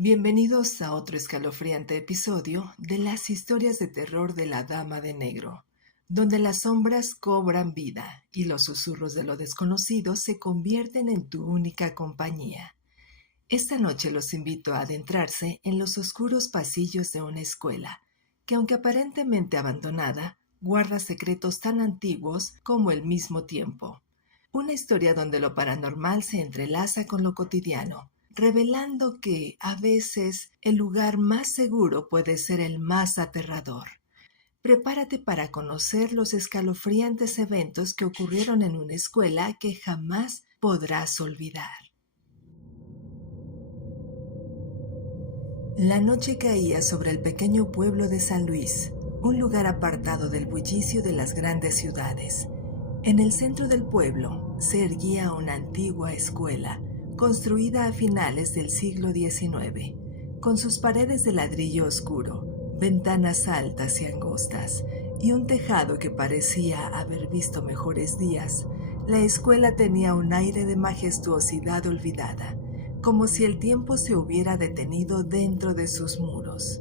Bienvenidos a otro escalofriante episodio de las historias de terror de la Dama de Negro, donde las sombras cobran vida y los susurros de lo desconocido se convierten en tu única compañía. Esta noche los invito a adentrarse en los oscuros pasillos de una escuela, que aunque aparentemente abandonada, guarda secretos tan antiguos como el mismo tiempo. Una historia donde lo paranormal se entrelaza con lo cotidiano, revelando que, a veces, el lugar más seguro puede ser el más aterrador. Prepárate para conocer los escalofriantes eventos que ocurrieron en una escuela que jamás podrás olvidar. La noche caía sobre el pequeño pueblo de San Luis, un lugar apartado del bullicio de las grandes ciudades. En el centro del pueblo se erguía una antigua escuela, construida a finales del siglo XIX, con sus paredes de ladrillo oscuro, ventanas altas y angostas, y un tejado que parecía haber visto mejores días. La escuela tenía un aire de majestuosidad olvidada, como si el tiempo se hubiera detenido dentro de sus muros.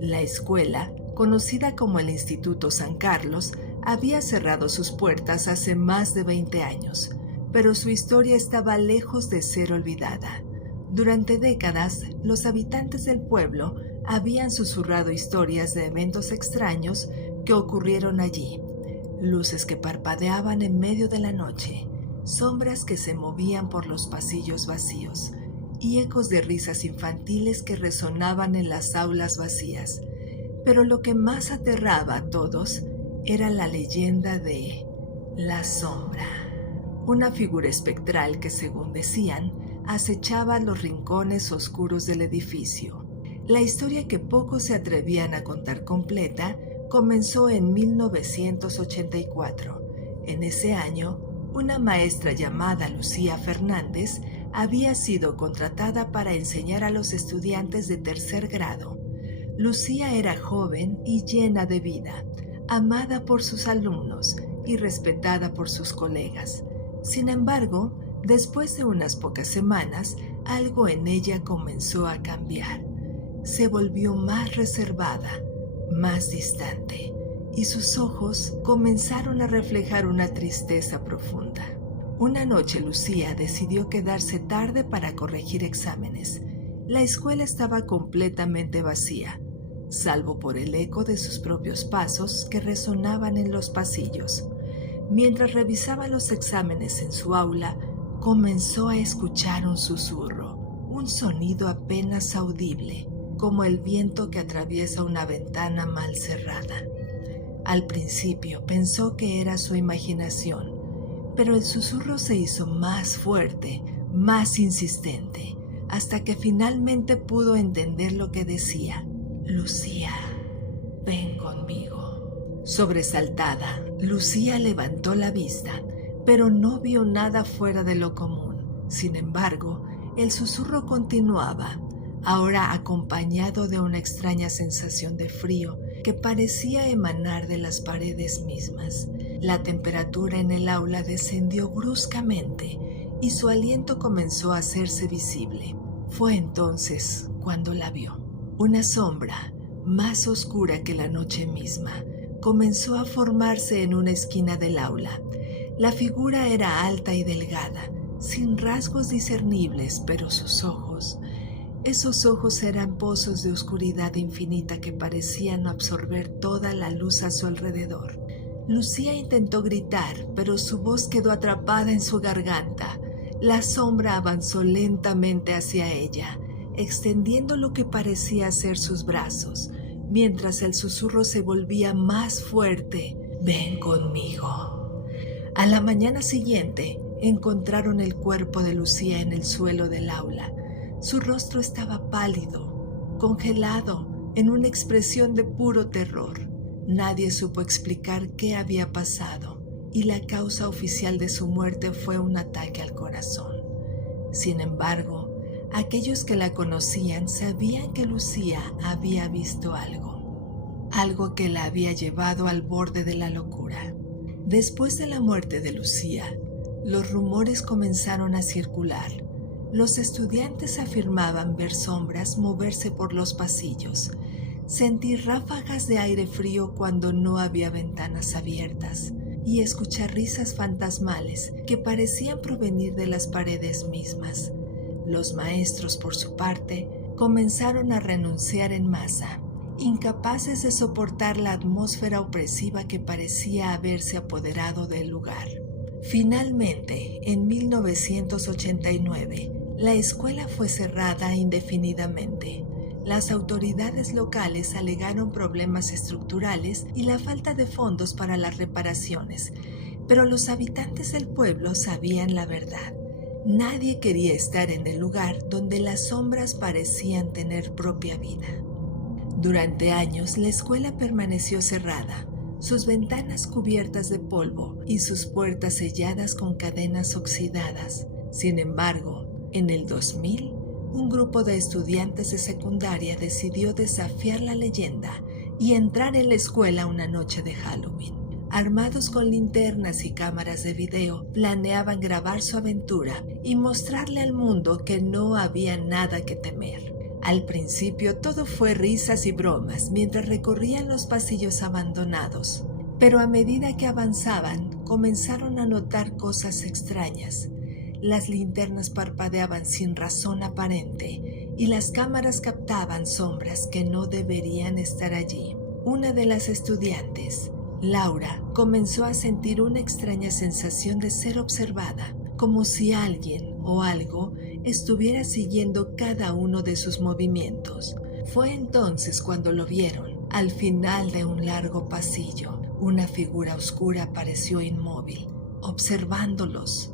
La escuela, conocida como el Instituto San Carlos, había cerrado sus puertas hace más de 20 años, pero su historia estaba lejos de ser olvidada. Durante décadas, los habitantes del pueblo habían susurrado historias de eventos extraños que ocurrieron allí. Luces que parpadeaban en medio de la noche, sombras que se movían por los pasillos vacíos, y ecos de risas infantiles que resonaban en las aulas vacías. Pero lo que más aterraba a todos era la leyenda de la sombra, una figura espectral que, según decían, acechaba los rincones oscuros del edificio. La historia, que pocos se atrevían a contar completa, comenzó en 1984. En ese año, una maestra llamada Lucía Fernández había sido contratada para enseñar a los estudiantes de tercer grado. Lucía era joven y llena de vida, amada por sus alumnos y respetada por sus colegas. Sin embargo, después de unas pocas semanas, algo en ella comenzó a cambiar. Se volvió más reservada, más distante, y sus ojos comenzaron a reflejar una tristeza profunda. Una noche Lucía decidió quedarse tarde para corregir exámenes. La escuela estaba completamente vacía, salvo por el eco de sus propios pasos que resonaban en los pasillos. Mientras revisaba los exámenes en su aula, comenzó a escuchar un susurro, un sonido apenas audible, como el viento que atraviesa una ventana mal cerrada. Al principio pensó que era su imaginación, pero el susurro se hizo más fuerte, más insistente, hasta que finalmente pudo entender lo que decía. Lucía, ven conmigo. Sobresaltada, Lucía levantó la vista, pero no vio nada fuera de lo común. Sin embargo, el susurro continuaba, ahora acompañado de una extraña sensación de frío que parecía emanar de las paredes mismas. La temperatura en el aula descendió bruscamente y su aliento comenzó a hacerse visible. Fue entonces cuando la vio. Una sombra, más oscura que la noche misma, comenzó a formarse en una esquina del aula. La figura era alta y delgada, sin rasgos discernibles, pero esos ojos eran pozos de oscuridad infinita que parecían absorber toda la luz a su alrededor. Lucía intentó gritar, pero su voz quedó atrapada en su garganta. La sombra avanzó lentamente hacia ella, extendiendo lo que parecía ser sus brazos, mientras el susurro se volvía más fuerte. Ven conmigo. A la mañana siguiente, encontraron el cuerpo de Lucía en el suelo del aula. Su rostro estaba pálido, congelado, en una expresión de puro terror. Nadie supo explicar qué había pasado, y la causa oficial de su muerte fue un ataque al corazón. Sin embargo, aquellos que la conocían sabían que Lucía había visto algo que la había llevado al borde de la locura. Después de la muerte de Lucía, los rumores comenzaron a circular. Los estudiantes afirmaban ver sombras moverse por los pasillos, sentir ráfagas de aire frío cuando no había ventanas abiertas y escuchar risas fantasmales que parecían provenir de las paredes mismas. Los maestros, por su parte, comenzaron a renunciar en masa, incapaces de soportar la atmósfera opresiva que parecía haberse apoderado del lugar. Finalmente, en 1989, la escuela fue cerrada indefinidamente. Las autoridades locales alegaron problemas estructurales y la falta de fondos para las reparaciones, pero los habitantes del pueblo sabían la verdad. Nadie quería estar en el lugar donde las sombras parecían tener propia vida. Durante años, la escuela permaneció cerrada, sus ventanas cubiertas de polvo y sus puertas selladas con cadenas oxidadas. Sin embargo, en el 2000, un grupo de estudiantes de secundaria decidió desafiar la leyenda y entrar en la escuela una noche de Halloween. Armados con linternas y cámaras de video, planeaban grabar su aventura y mostrarle al mundo que no había nada que temer. Al principio todo fue risas y bromas mientras recorrían los pasillos abandonados, pero a medida que avanzaban, comenzaron a notar cosas extrañas. Las linternas parpadeaban sin razón aparente y las cámaras captaban sombras que no deberían estar allí. Una de las estudiantes, Laura, comenzó a sentir una extraña sensación de ser observada, como si alguien o algo estuviera siguiendo cada uno de sus movimientos. Fue entonces cuando lo vieron. Al final de un largo pasillo, una figura oscura apareció inmóvil, observándolos.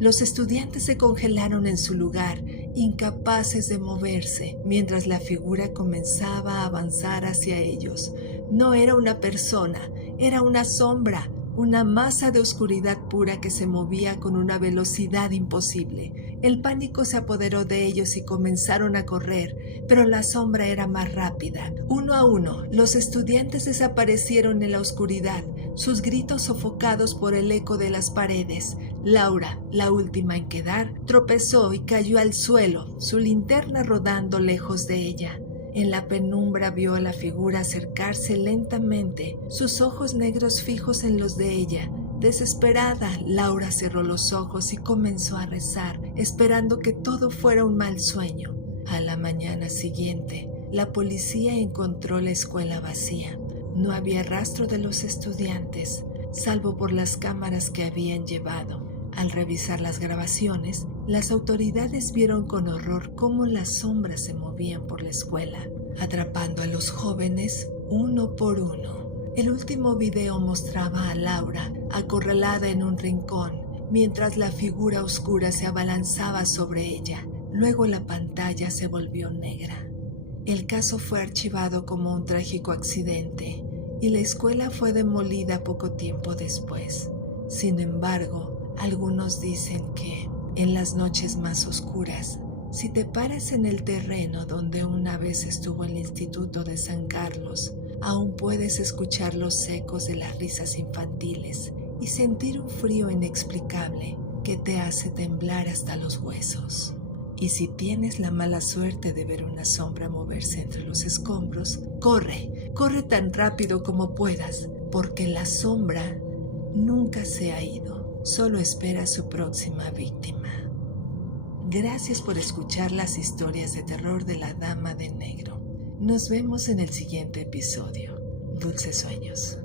Los estudiantes se congelaron en su lugar, incapaces de moverse, mientras la figura comenzaba a avanzar hacia ellos. No era una persona, era una sombra, una masa de oscuridad pura que se movía con una velocidad imposible. El pánico se apoderó de ellos y comenzaron a correr, pero la sombra era más rápida. Uno a uno, los estudiantes desaparecieron en la oscuridad, sus gritos sofocados por el eco de las paredes. Laura, la última en quedar, tropezó y cayó al suelo, su linterna rodando lejos de ella. En la penumbra vio a la figura acercarse lentamente, sus ojos negros fijos en los de ella. Desesperada, Laura cerró los ojos y comenzó a rezar, esperando que todo fuera un mal sueño. A la mañana siguiente, la policía encontró la escuela vacía. No había rastro de los estudiantes, salvo por las cámaras que habían llevado. Al revisar las grabaciones, las autoridades vieron con horror cómo las sombras se movían por la escuela, atrapando a los jóvenes uno por uno. El último video mostraba a Laura acorralada en un rincón, mientras la figura oscura se abalanzaba sobre ella. Luego la pantalla se volvió negra. El caso fue archivado como un trágico accidente y la escuela fue demolida poco tiempo después. Sin embargo, algunos dicen que, en las noches más oscuras, si te paras en el terreno donde una vez estuvo el Instituto de San Carlos, aún puedes escuchar los ecos de las risas infantiles y sentir un frío inexplicable que te hace temblar hasta los huesos. Y si tienes la mala suerte de ver una sombra moverse entre los escombros, corre tan rápido como puedas, porque la sombra nunca se ha ido, solo espera a su próxima víctima. Gracias por escuchar las historias de terror de la Dama de Negro. Nos vemos en el siguiente episodio. Dulces sueños.